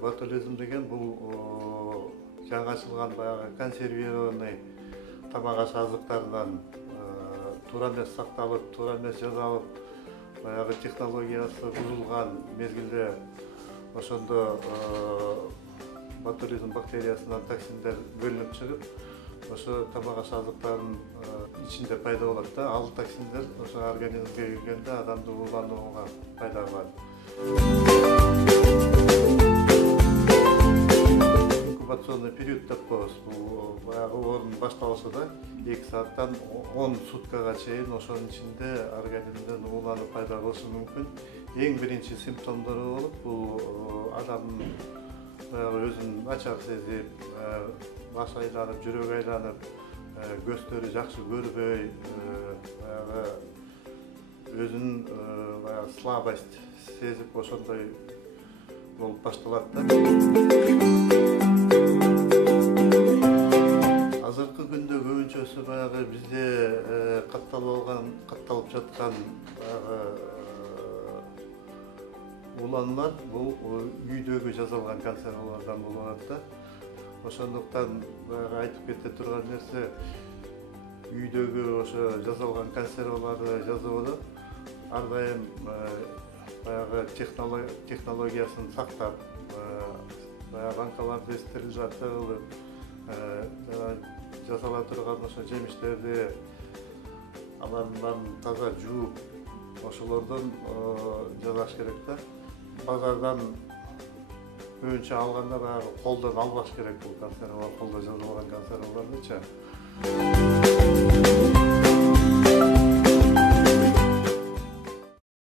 Ботулизм деген бул жаңы ачылган баягы консервированный тамак аш азыктарынан туура эмес сакталып, туура эмес жасалып, баягы технологиясы бузулган мезгилде ошондо ботулизм бактериясынан токсиндер бөлүнүп чыгып, ошо тамак аш азыктарынын ичинде пайда болот да. Ал токсиндер ошо организмге киргенде адамды ууланууга пайда кылат. Инкубационный период деп коебуз. Бул баягы орун башталышыда 2 сааттан 10 суткага чейин ошонун ичинде организмден уулануу пайда кылышы мүмкүн. Эң биринчи симптомдору болуп, бул адамдын баягы өзүн начар сезип, баш айланып, жүрөк айланып, көздөрү жакшы көрбөй, баягы өзүн баягы слабость сезип ошондой болуп башталат да. Азыркы күндө көбүнчөсү баягы бизде катталып жаткан баягы уулануулар бул үйдөгү жасалган консервалардан болот да. Ошондуктан баягы айтып кете турган нерсе, үйдөгү ошо жасалган консерваларды жасоодо ар дайым баягы технологиясын сактап, баягы банкаларды стерилизация кылып, жасала турган ошо жемиштерди алардын баарын таза жууп, ошолордон жасаш керек да. Базардан көбүнчө алганда баягы колдон албаш керек бул консервалар, колдо жасалган консервалардычы.